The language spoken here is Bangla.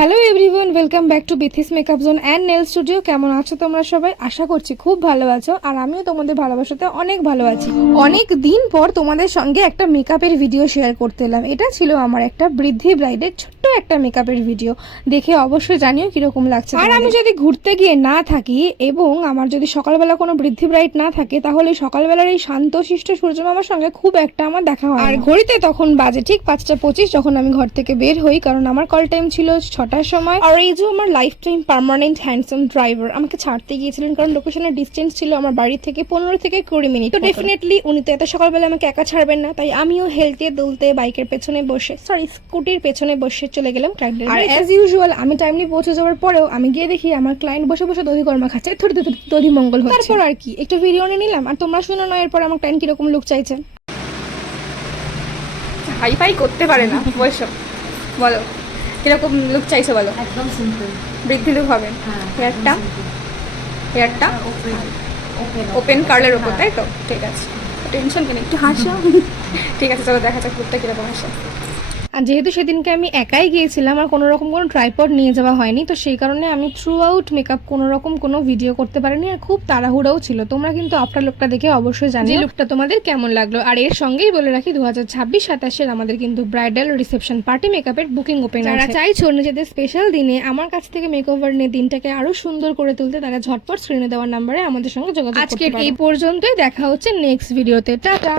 Hello everyone, welcome back to Bithi's makeup zone and nail studio. কেমন আছো তোমরা সবাই? আশা করছি খুব ভালো আছো, আর আমিও তোমাদের ভালোবাসাতে অনেক ভালো আছি। অনেক দিন পর তোমাদের সঙ্গে একটা মেকআপের ভিডিও শেয়ার করতে এলাম। এটা ছিল আমার একটা বৃদ্ধি ব্রাইডের ছোট্ট একটা মেকআপের ভিডিও। দেখে অবশ্যই জানিও কিরকম লাগছে। আর আমি যদি ঘুরতে গিয়ে না থাকি এবং আমার যদি সকালবেলা কোনো বৃদ্ধি ব্রাইড না থাকে, তাহলে সকালবেলার এই শান্ত শিষ্ট সূর্যমামার সঙ্গে খুব একটা আমার দেখা হয়। আর ঘড়িতে তখন বাজে ঠিক 5:25 যখন আমি ঘর থেকে বের হই, কারণ আমার কল টাইম ছিল 6টার সময়। আর এই যে আমার life time permanent handsome driver আমাকে ছাড়তে গিয়েছিলেন, কারণ লোকেশনের ডিস্টেন্স ছিল আমার বাড়ি থেকে 15 থেকে 20 মিনিট। তো ডেফিনেটলি উনি তো এত সকালবেলা আমাকে একা ছাড়বেন না, তাই আমিও হেলতে দুলতে বাইকের পেছনে বসে স্কুটির পেছনে বসে চলে গেলাম ক্লায়েন্টের। আর অ্যাজ ইউজুয়াল আমি টাইমলি পৌঁছে যাওয়ার পরেও আমি গিয়ে দেখি আমার ক্লায়েন্ট বসে বসে দধি কর্মা খাচ্ছে, দধি মঙ্গল হচ্ছে। তারপর আর কি একটু ভিডিও নিয়ে নিলাম, আর তোমরা শুনে নয় এরপর আমার ক্লায়েন্ট কিরকম লুক চাইছে। হাইফাই করতে পারে না, বলছো বলো কিরকম লুক চাইছো বলো? একদম সিম্পল বৃদ্ধি লুক হবে। হেয়ারটা ওপেন কার্লের ওপর, তাই তো? ঠিক আছে, টেনশন কেন, একটু হাসো। ঠিক আছে, চলো দেখা যাক লুকটা কিরকম আসে। আর যেহেতু সেদিনকে আমি একাই গিয়েছিলাম আর কোনো রকম কোনো ট্রাইপড নিয়ে যাওয়া হয়নি, তো সেই কারণে আমি থ্রু আউট মেকআপ কোনো রকম কোনো ভিডিও করতে পারিনি, আর খুব তাড়াহুড়াও ছিল। তোমরা কিন্তু আফটার লুকটা দেখে অবশ্যই জানি লুকটা তোমাদের কেমন লাগলো। আর এর সঙ্গেই বলে রাখি 2026-27 আমাদের কিন্তু ব্রাইডাল রিসেপশন পার্টি মেকআপের বুকিং ওপেন আছে। যারা চাইছো নিজেদের স্পেশাল দিনে আমার কাছ থেকে মেকওভার নিয়ে দিনটাকে আরো সুন্দর করে তুলতে, তারা ঝটপট স্ক্রিনে দেওয়ার নাম্বারে আমাদের সঙ্গে যোগাযোগ করতে পারো। আজকে এই পর্যন্তই, দেখা হচ্ছে নেক্সট ভিডিওতে। টাটা।